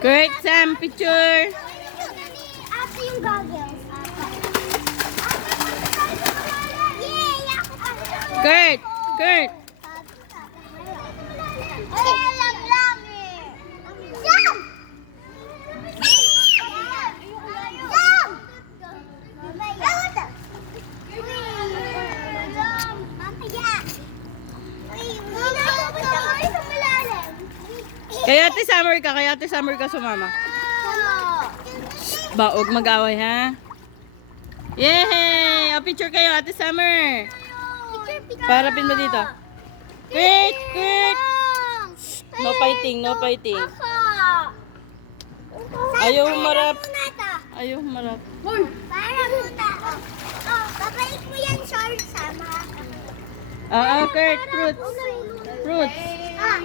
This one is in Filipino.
Kurt, Sam, picture. Ate yung goggles. Yay! Ako pa. Kurt, Kurt. Ay, alam lang eh. Jump! Jump! Jump! Mamaya. Uy, sa malalim. Kaya Ate Summer ka, sumama. Ba, huwag mag-away ha. Yay! O, picture kayo, Ate Summer. Parapin mo dito. Kurt, Kurt. No fighting, no fighting. Ayaw humarap. Ayaw humarap. Para muna. Oh, babalik mo yan, short sama. Ah, Kurt, fruits. Fruits. Ah,